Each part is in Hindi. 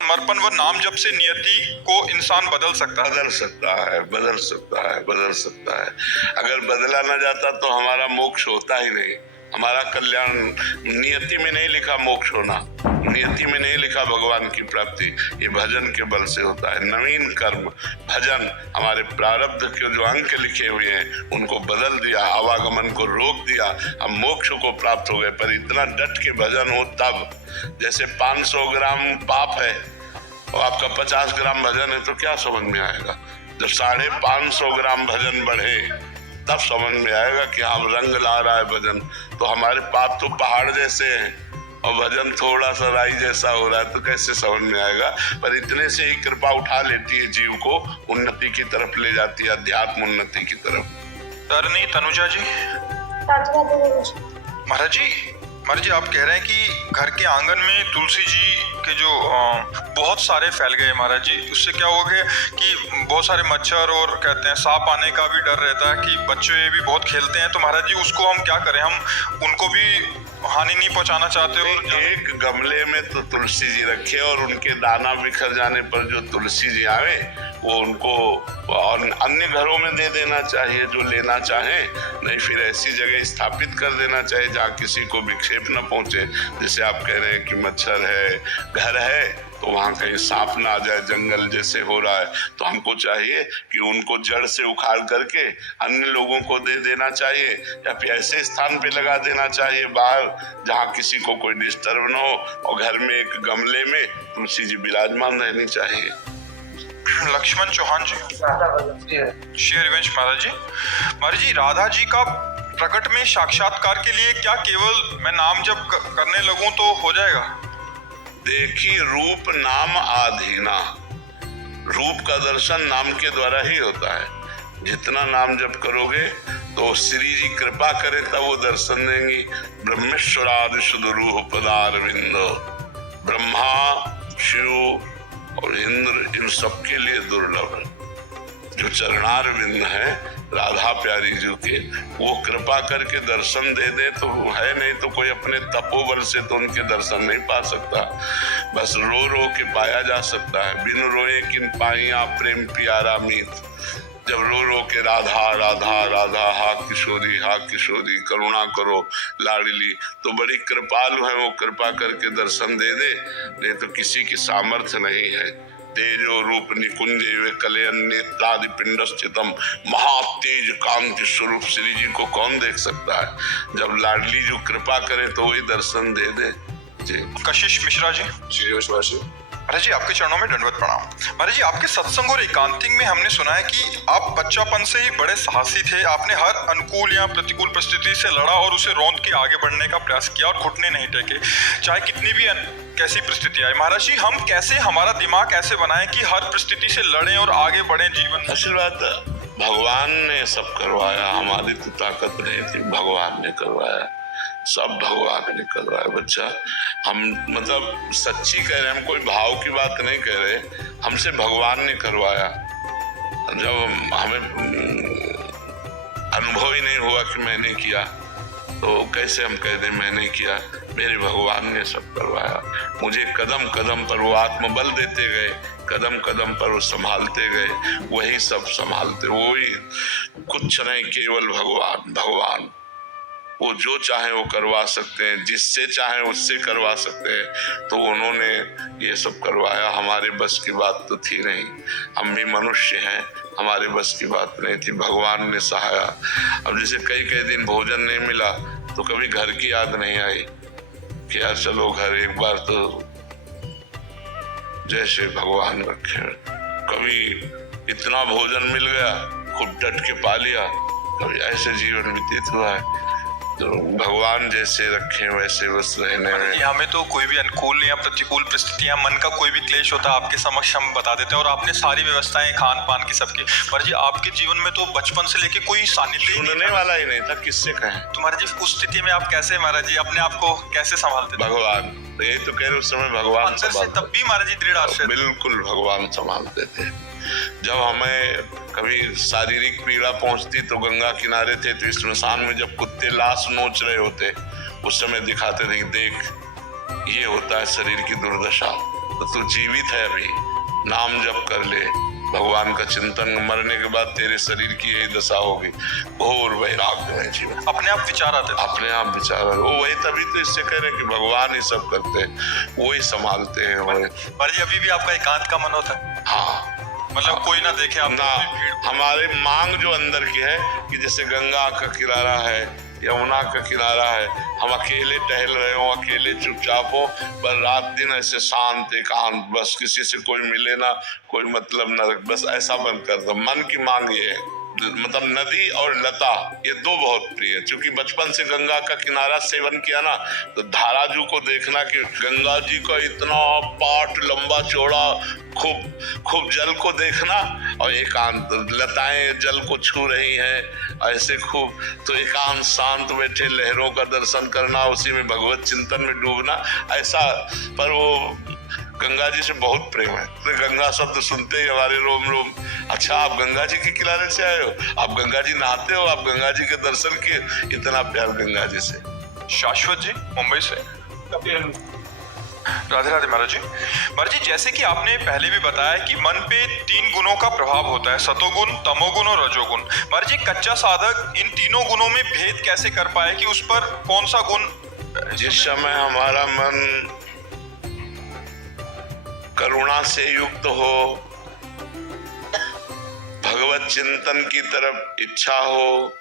समर्पण व नाम जप से नियति को इंसान बदल सकता है। बदल सकता है, बदल सकता है, बदल सकता है। अगर बदला न जाता तो हमारा मोक्ष होता ही नहीं। हमारा कल्याण नियति में नहीं लिखा मोक्ष होना, नियति में नहीं लिखा भगवान की प्राप्ति। ये भजन के बल से होता है। नवीन कर्म भजन हमारे प्रारब्ध के जो अंक लिखे हुए हैं उनको बदल दिया, आवागमन को रोक दिया, हम मोक्ष को प्राप्त हो गए। पर इतना डट के भजन हो तब, जैसे 500 ग्राम पाप है और आपका 50 ग्राम भजन है तो क्या समझ में आएगा। जब 550 ग्राम भजन बढ़े तब समझ में आएगा कि हाँ रंग ला रहा है भजन। तो हमारे पाप तो पहाड़ जैसे हैं और भजन थोड़ा सा राई जैसा हो रहा है तो कैसे समझ में आएगा। पर इतने से ही कृपा उठा लेती है, जीव को उन्नति की तरफ ले जाती है, अध्यात्म उन्नति की तरफ। तरनी तनुजा जी। महाराज जी आप कह रहे हैं कि घर के आंगन में तुलसी जी के जो बहुत सारे फैल गए महाराज जी, उससे क्या हो गया कि बहुत सारे मच्छर और कहते हैं सांप आने का भी डर रहता है कि बच्चे भी बहुत खेलते हैं। तो महाराज जी उसको हम क्या करें, हम उनको भी हानि नहीं पहुंचाना चाहते। और एक गमले में तो तुलसी जी रखे और उनके दाना बिखर जाने पर जो तुलसी जी आवे वो उनको और अन्य घरों में दे देना चाहिए जो लेना चाहे, नहीं फिर ऐसी जगह स्थापित कर देना चाहिए जहाँ किसी को विक्षेप न पहुंचे। जैसे आप कह रहे हैं कि मच्छर है, घर है, तो वहाँ कहीं सांप ना आ जाए, जंगल जैसे हो रहा है, तो हमको चाहिए कि उनको जड़ से उखाड़ करके अन्य लोगों को दे देना चाहिए या फिर ऐसे स्थान पे लगा देना चाहिए बाहर जहाँ किसी को कोई डिस्टर्ब न हो, और घर में एक गमले में तुलसी जी विराजमान रहनी चाहिए। लक्ष्मण चौहान जी। श्री हरिवंश महाराज जी राधा जी का प्रकट में साक्षात्कार के लिए क्या केवल मैं नाम जप करने लगूं तो हो जाएगा? देखिए रूप नाम आधीना, रूप का दर्शन नाम के द्वारा ही होता है। जितना नाम जप करोगे तो श्री जी कृपा करे तब वो दर्शन देंगी। ब्रह्मेश्वरादि सुदुरूह पदारविंदो, ब्रह्मा शिव और इंद्र इन सबके लिए दुर्लभ है। जो चरणारविंद है राधा प्यारी जी के, वो कृपा करके दर्शन दे दे तो है, नहीं तो कोई अपने तपोबल से तो उनके दर्शन नहीं पा सकता। बस रो रो के पाया जा सकता है। बिन रोए किन पाइया प्रेम प्यारा मीत। जब रो रो के राधा राधा राधा हा किशोरी करुणा करो लाडली, तो बड़ी कृपालु है वो, कृपा करके दर्शन दे दे, नहीं तो किसी की सामर्थ्य नहीं है। तेजो रूप निकुंजे कलयन नेत्रादि पिंड स्थितम, महातेज कांति स्वरूप श्री जी को कौन देख सकता है। जब लाडली जो कृपा करे तो वही दर्शन दे दे। जी कशिश मिश्रा जी। महाराज जी आपके चरणों में दंडवत प्रणाम। महाराज जी आपके सत्संग और एकांतिक में हमने सुना है कि आप बच्चापन से ही बड़े साहसी थे। आपने हर अनुकूल या प्रतिकूल परिस्थिति से लड़ा और उसे रौंद के आगे बढ़ने का प्रयास किया और घुटने नहीं टेके, चाहे कितनी भी कैसी परिस्थिति आए। महाराज जी हम कैसे हमारा दिमाग ऐसे बनाएं कि हर परिस्थिति से लड़ें और आगे बढ़ें जीवन में? असल बात भगवान ने सब करवाया, हमारी तो ताकत नहीं थी, भगवान ने करवाया, सब भगवान ने करवाया। बच्चा हम मतलब सच्ची कह रहे हैं, हम कोई भाव की बात नहीं कह रहे, हमसे भगवान ने करवाया। जब हमें अनुभव ही नहीं हुआ कि मैंने किया तो कैसे हम कह दें मैंने किया। मेरे भगवान ने सब करवाया। मुझे कदम कदम पर वो आत्मबल देते गए, कदम कदम पर वो संभालते गए, वही सब संभालते, वही कुछ नहीं, केवल भगवान। भगवान वो जो चाहे वो करवा सकते हैं, जिससे चाहे उससे करवा सकते हैं, तो उन्होंने ये सब करवाया। हमारे बस की बात तो थी नहीं, हम भी मनुष्य हैं, हमारे बस की बात नहीं थी, भगवान ने सहाया। अब जैसे कई दिन भोजन नहीं मिला तो कभी घर की याद नहीं आई कि यार चलो घर एक बार तो, जैसे भगवान रखे। कभी इतना भोजन मिल गया खूब डट के पा लिया, कभी ऐसे जीवन व्यतीत हुआ है। तो भगवान जैसे रखे वैसे बस रहने में। हमें तो कोई भी अनुकूल या प्रतिकूल परिस्थितियां, मन का कोई भी क्लेश होता है आपके समक्ष हम बता देते हैं और आपने सारी व्यवस्थाएं खान पान की सबकी। पर जी आपके जीवन में तो बचपन से लेके कोई सानिध्य सुनने वाला ही नहीं था, किससे कहें। तो महाराज जी उस स्थिति में आप कैसे महाराज जी अपने आप को कैसे संभालते थे? भगवान, तो ये तो कह रहे उस समय भगवान अंदर से तब भी महाराज जी दृढ़ आश्रय, बिल्कुल भगवान संभालते थे। जब हमें कभी शारीरिक पीड़ा पहुंचती तो गंगा किनारे थे, तो स्मशान में जब कुत्ते लाश नोच रहे होते उस समय दिखाते थे कि देख ये होता है शरीर की दुर्दशा। तो तू जीवित है अभी, नाम जप कर ले, भगवान का चिंतन। मरने के बाद तेरे शरीर की यही दशा होगी, घोर वैराग्य में जीवन। अपने आप विचार आते थे? अपने आप विचार, वो वही, तभी तो इससे कह रहे हैं कि भगवान ही सब करते हैं, वो ही संभालते हैं हमें। पर जी अभी भी आपका एकांत का मन होता है? हाँ, मतलब कोई ना देखे आप ना, हमारे मांग जो अंदर की है कि जैसे गंगा का किनारा है, यमुना का किनारा है, हम अकेले टहल रहे हो, अकेले चुपचाप हो, पर रात दिन ऐसे शांत एकांत, बस किसी से कोई मिले ना, कोई मतलब ना, बस ऐसा मन करता। मन की मांग ये है, मतलब नदी और लता ये दो बहुत प्रिय है। क्योंकि बचपन से गंगा का किनारा सेवन किया ना, तो धाराजू को देखना कि गंगा जी का इतना पाट लंबा चौड़ा, खूब जल को देखना, और एकांत, लताएं जल को छू रही हैं ऐसे खूब, तो एकांत शांत बैठे लहरों का दर्शन करना, उसी में भगवत चिंतन में डूबना, ऐसा। पर वो गंगा जी से बहुत प्रेम है, तो गंगा शब्द सुनते ही हमारे रोम रोम, अच्छा आप गंगा जी के किनारे से आए हो, आप गंगा जी नहाते हो, आप गंगा जी के दर्शन किए, इतना प्यार गंगा जी से। शाश्वत जी मुंबई से। राधे राधे महाराज जी। महाराज जी जैसे कि आपने पहले भी बताया कि मन पे 3 गुणों का प्रभाव होता है, सतोगुण, तमोगुण और रजोगुण। महाराज जी कच्चा साधक इन तीनों गुणों में भेद कैसे कर पाए कि उस पर कौन सा गुण? जिस समय हमारा मन करुणा से युक्त हो, भगवत चिंतन की तरफ इच्छा हो,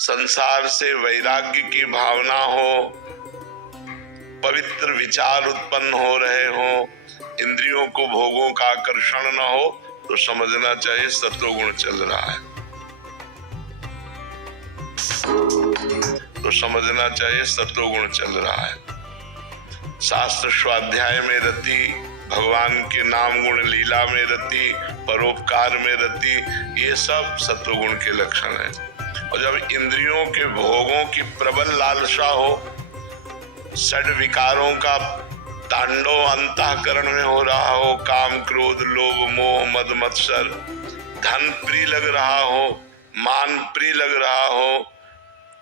संसार से वैराग्य की भावना हो, पवित्र विचार उत्पन्न हो रहे हो, इंद्रियों को भोगों का आकर्षण न हो, तो समझना चाहिए सत्वगुण चल रहा है, तो समझना चाहिए सत्वगुण चल रहा है। शास्त्र स्वाध्याय में रति, भगवान के नाम गुण लीला में रति, परोपकार में रति, ये सब सत्वगुण के लक्षण हैं। और जब इंद्रियों के भोगों की प्रबल लालसा हो, षड विकारों का तांडव अंतःकरण में हो रहा हो, काम क्रोध लोभ मोह मद मत्सर, धन प्रिय लग रहा हो, मान प्रिय लग रहा हो,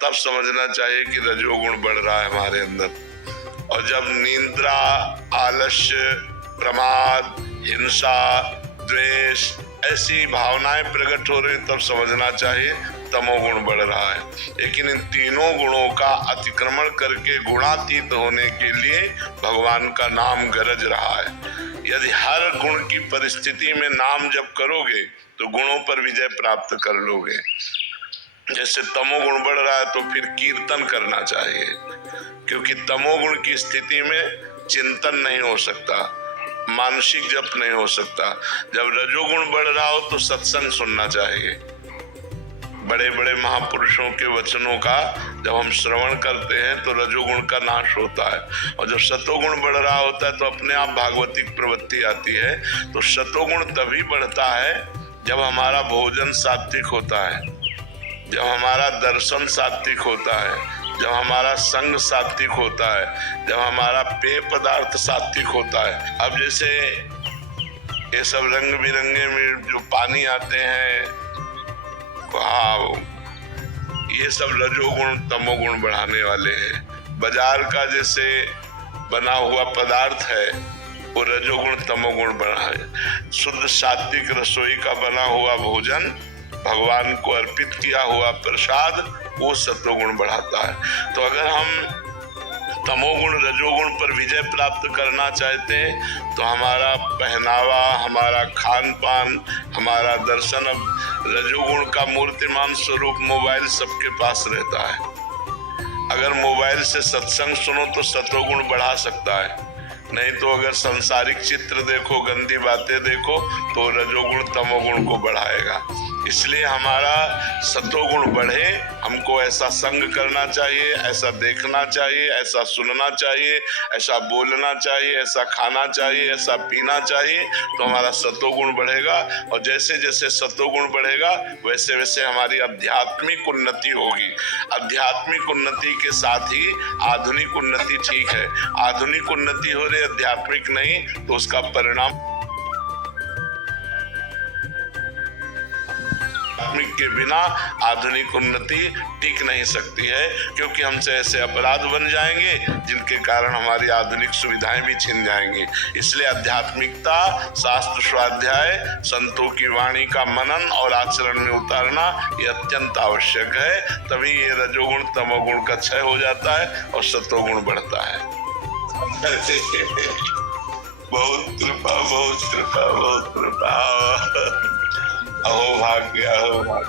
तब समझना चाहिए कि रजोगुण बढ़ रहा है हमारे अंदर। और जब निद्रा, आलस्य, प्रमाद, हिंसा, द्वेष ऐसी भावनाएं प्रकट हो रही, तब समझना चाहिए तमोगुण बढ़ रहा है। लेकिन इन तीनों गुणों का अतिक्रमण करके गुणातीत होने के लिए भगवान का नाम गरज रहा है। यदि हर गुण की परिस्थिति में नाम जप करोगे तो गुणों पर विजय प्राप्त कर लोगे। जैसे तमोगुण बढ़ रहा है तो फिर कीर्तन करना चाहिए, क्योंकि तमोगुण की स्थिति में चिंतन नहीं हो सकता, मानसिक जप नहीं हो सकता। जब रजोगुण बढ़ रहा हो तो सत्संग सुनना चाहिए, बड़े बड़े महापुरुषों के वचनों का जब हम श्रवण करते हैं तो रजोगुण का नाश होता है। और जब सतोगुण बढ़ रहा होता है तो अपने आप भागवतिक प्रवृत्ति आती है। तो सतोगुण तभी बढ़ता है जब हमारा भोजन सात्विक होता है, जब हमारा दर्शन सात्विक होता है, जब हमारा संग सात्विक होता है, जब हमारा पेय पदार्थ सात्विक होता है। अब जैसे ये सब रंग बिरंगे में जो पानी आते हैं, हाँ, ये सब रजोगुण तमोगुण बढ़ाने वाले हैं। बाजार का जैसे बना हुआ पदार्थ है वो रजोगुण तमोगुण बढ़ा है। शुद्ध सात्विक रसोई का बना हुआ भोजन, भगवान को अर्पित किया हुआ प्रसाद, वो सत्वगुण बढ़ाता है। तो अगर हम तमोगुण रजोगुण पर विजय प्राप्त करना चाहते हैं तो हमारा पहनावा, हमारा खान पान, हमारा दर्शन, अब रजोगुण का मूर्तिमान स्वरूप मोबाइल सबके पास रहता है। अगर मोबाइल से सत्संग सुनो तो सत्वगुण बढ़ा सकता है, नहीं तो अगर संसारिक चित्र देखो, गंदी बातें देखो तो रजोगुण तमोगुण को बढ़ाएगा। इसलिए हमारा सत्वगुण बढ़े, हमको ऐसा संग करना चाहिए, ऐसा देखना चाहिए, ऐसा सुनना चाहिए, ऐसा बोलना चाहिए, ऐसा खाना चाहिए, ऐसा पीना चाहिए, तो हमारा सत्वगुण बढ़ेगा। और जैसे जैसे सत्वगुण बढ़ेगा वैसे वैसे हमारी आध्यात्मिक उन्नति होगी। आध्यात्मिक उन्नति के साथ ही आधुनिक उन्नति ठीक है, आधुनिक उन्नति हो रही आध्यात्मिक नहीं, तो उसका परिणाम आध्यात्मिक के बिना आधुनिक उन्नति टिक नहीं सकती है, क्योंकि हमसे ऐसे अपराध बन जाएंगे जिनके कारण हमारी आधुनिक सुविधाएं भी छिन जाएंगी। इसलिए आध्यात्मिकता, शास्त्र स्वाध्याय, संतों की वाणी का मनन और आचरण में उतारना ये अत्यंत आवश्यक है। तभी ये रजोगुण तमोगुण का क्षय हो जाता है और सतोगुण बढ़ता है। बहुत कृपा, बहुत कृपा, बहुत कृपा। अहो भाग्य, अहो भाग्य।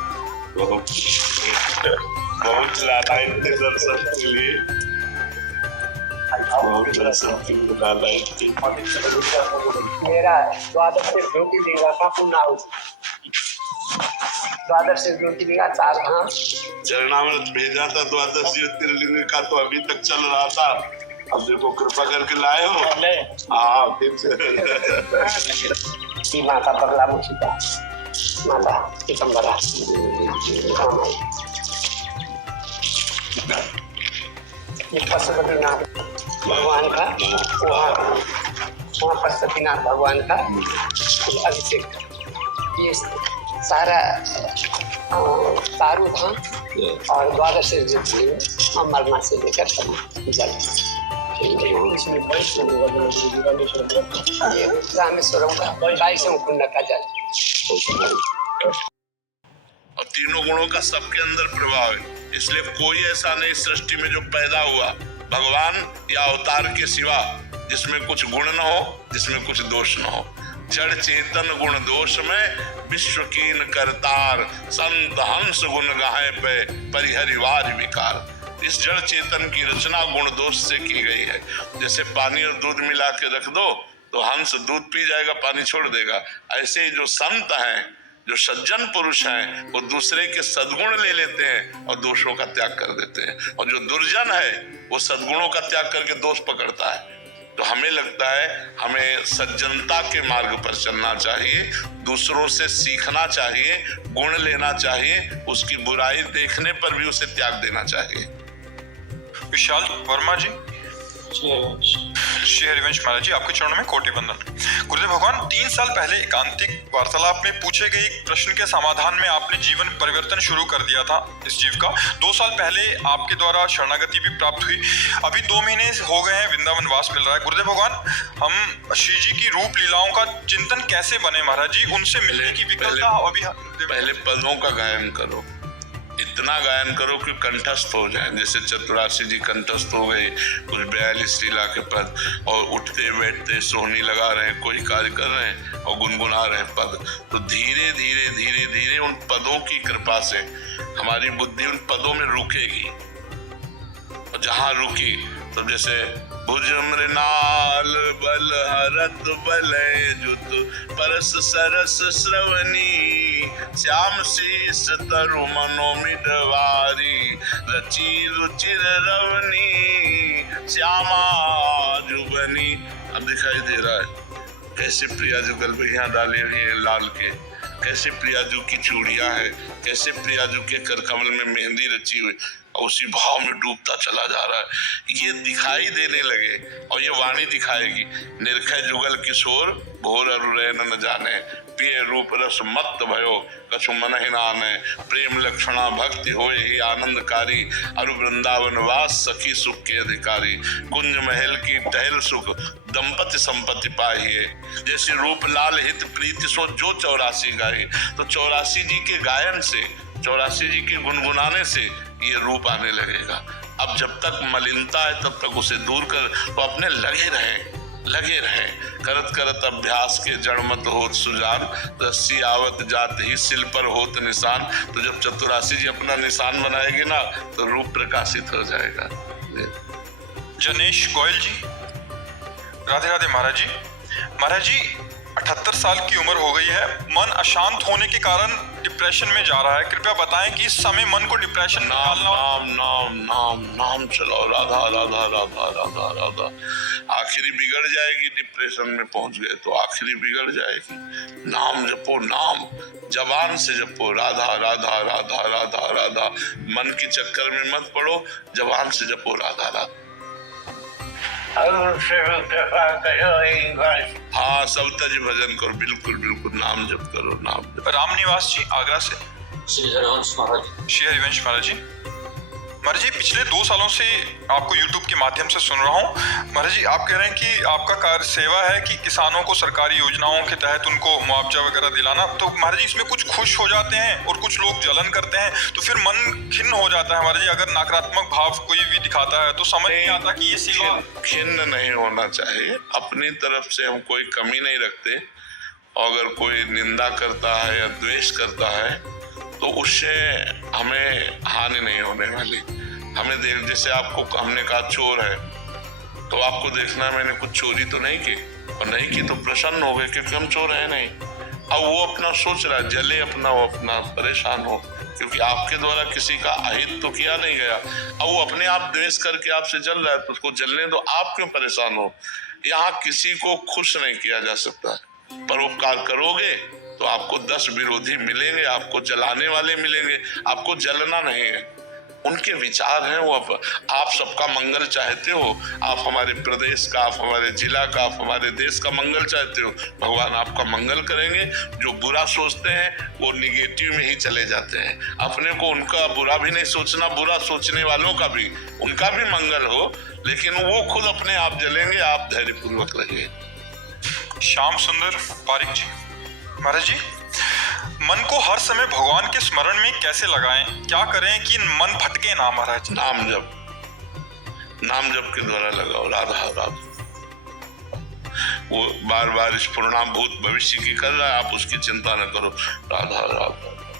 बहुत लाला इतने दर्शन के लिए, बहुत दर्शन के लिए लाला इतने। मेरा द्वादश ज्योतिर्लिंगा का पुण्य, द्वादश ज्योतिर्लिंगा 4 धाम चरणामृत भेजा था, द्वादश ज्योतिर्लिंग का तो अभी तक चल रहा था। अब देखो कृपा करके लाए हो। हाँ, फिर से माता बगला मुखी का, माता पीतम्बरा, ये पशुपतिनाथ भगवान का, वहाँ पशुपतिनाथ भगवान का अभिषेक, ये सारा तारू धाम और द्वादश ज्योतिर्लिंग अमरनाथ से लेकर जल इसमें रामेश्वरम का 22 कुंड का जल। और तीनों गुणों का सबके अंदर प्रभाव है, इसलिए कोई ऐसा नहीं सृष्टि में जो पैदा हुआ भगवान या अवतार के सिवा जिसमें कुछ गुण न हो, जिसमें कुछ दोष न हो। जड़ चेतन गुण दोष में विश्व कीन करतार, संत हंस गुण गाहे पे परिहरिवार विकार। इस जड़ चेतन की रचना गुण दोष से की गई है। जैसे पानी और दूध मिला के रख दो तो हंस दूध पी जाएगा, पानी छोड़ देगा। ऐसे ही जो संत हैं, जो सज्जन पुरुष हैं, वो दूसरे के सद्गुण ले लेते हैं और दोषों का त्याग कर देते हैं। और जो दुर्जन है वो सद्गुणों का त्याग करके दोष पकड़ता है। तो हमें लगता है हमें सज्जनता के मार्ग पर चलना चाहिए, दूसरों से सीखना चाहिए, गुण लेना चाहिए, उसकी बुराई देखने पर भी उसे त्याग देना चाहिए। विशाल वर्मा जी, श्री हरिवंश महाराज जी, आपके चरणों में कोटि वंदन। गुरुदेव भगवान, 3 साल पहले एकांतिक वार्तालाप में पूछे गए एक प्रश्न के समाधान में आपने जीवन परिवर्तन शुरू कर दिया था इस जीव का। 2 साल पहले आपके द्वारा शरणागति भी प्राप्त हुई। अभी 2 महीने हो गए हैं, वृंदावन वास मिल रहा है। गुरुदेव भगवान, हम श्री जी की रूप लीलाओं का चिंतन कैसे बने महाराज जी? उनसे मिलने की विकलता अभी। पहले पदों का गायन करो, इतना गायन करो कि कंठस्थ हो जाए। जैसे चतुरासी जी कंठस्थ हो गए, कुछ 42 लीला के पद, और उठते बैठते सोहनी लगा रहे हैं, कोई कार्य कर रहे हैं और गुनगुना रहे हैं पद। तो धीरे धीरे धीरे धीरे उन पदों की कृपा से हमारी बुद्धि उन पदों में रुकेगी। और जहां रुकी तो जैसे भुज मृणाल बल हरत बलय जुत परस सरस श्रवणी श्याम शीस तरु मनोमिडवारी रची रुचिर रवनी श्यामा जुबनी। अब दिखाई दे रहा है कैसे प्रियाजू गलबैया डाले हैं लाल के, कैसे प्रियाजू की चूड़ियां हैं, कैसे प्रियाजू के करकमल में मेहंदी रची हुई और उसी भाव में डूबता चला जा रहा है। ये दिखाई देने लगे और ये वाणी दिखाएगी। निर्खय जुगल किशोर भोर अरुरैन न जाने, पिए रूप रस मत भयो कछु मन ही नाने। प्रेम लक्षणा भक्ति होए ही आनंदकारी, अरु वृंदावन वास सखी सुख के अधिकारी। कुंज महल की टहल सुख दंपति संपत्ति पाहिए, जैसे रूप लाल हित प्रीति सो जो 84 गाये। तो 84 जी के गायन से, 84 जी के गुनगुनाने से ये रूप आने लगेगा। अब जब तक मलिनता है तब तक उसे दूर कर, तो अपने लगे रहे करत करत अभ्यास के जड़ मत होत सुजान, रस्सी आवत जात ही सिल पर होत निशान। तो जब चतुरासी जी अपना निशान बनाएंगे ना तो रूप प्रकाशित हो जाएगा। जनेश गोयल जी, राधे राधे महाराज जी। महाराज जी, 78 साल की उम्र हो गई है, मन अशांत होने के कारण डिप्रेशन में जा रहा है। कृपया बताएं कि इस समय मन को डिप्रेशन नाम नाम नाम नाम नाम चलाओ, राधा राधा राधा राधा राधा। आखिरी बिगड़ जाएगी, डिप्रेशन में पहुंच गए तो आखिरी बिगड़ जाएगी। नाम जपो, नाम जबान से जपो, राधा राधा राधा राधा राधा। मन के चक्कर में मत पड़ो, जबान से जपो राधा राधा। हाँ, सब तज भजन करो, बिल्कुल बिल्कुल नाम जप करो, नाम जप। राम निवास जी, आगरा से। श्री हरिवंश महाराज। श्री हरिवंश महाराज जी। महाराज जी पिछले 2 सालों से आपको YouTube के माध्यम से सुन रहा हूँ। महाराज जी आप कह रहे हैं कि आपका कार्य सेवा है कि किसानों को सरकारी योजनाओं के तहत उनको मुआवजा वगैरह दिलाना। तो महाराज जी इसमें कुछ खुश हो जाते हैं और कुछ लोग जलन करते हैं, तो फिर मन खिन्न हो जाता है महाराज जी। अगर नकारात्मक भाव कोई भी दिखाता है तो समझ नहीं आता कि ये सेवा। खिन्न नहीं होना चाहिए, अपनी तरफ से हम कोई कमी नहीं रखते। अगर कोई निंदा करता है या द्वेष करता है तो उससे हमें हानि नहीं होने वाली। हमें देख, जैसे आपको हमने कहा चोर है तो आपको देखना है मैंने कुछ चोरी तो नहीं की, और नहीं की तो प्रसन्न हो गए क्योंकि हम चोर है नहीं। अब वो अपना सोच रहा है, जले अपना, वो अपना परेशान हो क्योंकि आपके द्वारा किसी का अहित तो किया नहीं गया। अब वो अपने आप द्वेष करके आपसे जल रहा है तो उसको जलने दो, आप क्यों परेशान हो। यहाँ किसी को खुश नहीं किया जा सकता। परोपकार करोगे तो आपको 10 विरोधी मिलेंगे, आपको जलाने वाले मिलेंगे, आपको जलना नहीं है। उनके विचार हैं, वो आप सबका मंगल चाहते हो, आप हमारे प्रदेश का, आप हमारे जिला का, आप हमारे देश का मंगल चाहते हो, भगवान आपका मंगल करेंगे। जो बुरा सोचते हैं वो निगेटिव में ही चले जाते हैं। अपने को उनका बुरा भी नहीं सोचना, बुरा सोचने वालों का भी, उनका भी मंगल हो, लेकिन वो खुद अपने आप जलेंगे, आप धैर्यपूर्वक रहिए। श्याम सुंदर पारिक जी। महाराज जी मन को हर समय भगवान के स्मरण में कैसे लगाएं, क्या करें कि मन भटके ना महाराज। नाम जप के द्वारा लगाओ, राधा राधा। वो बार बार स्फुरणाभूत भविष्य की कर रहा है, आप उसकी चिंता न करो, राधा राधा।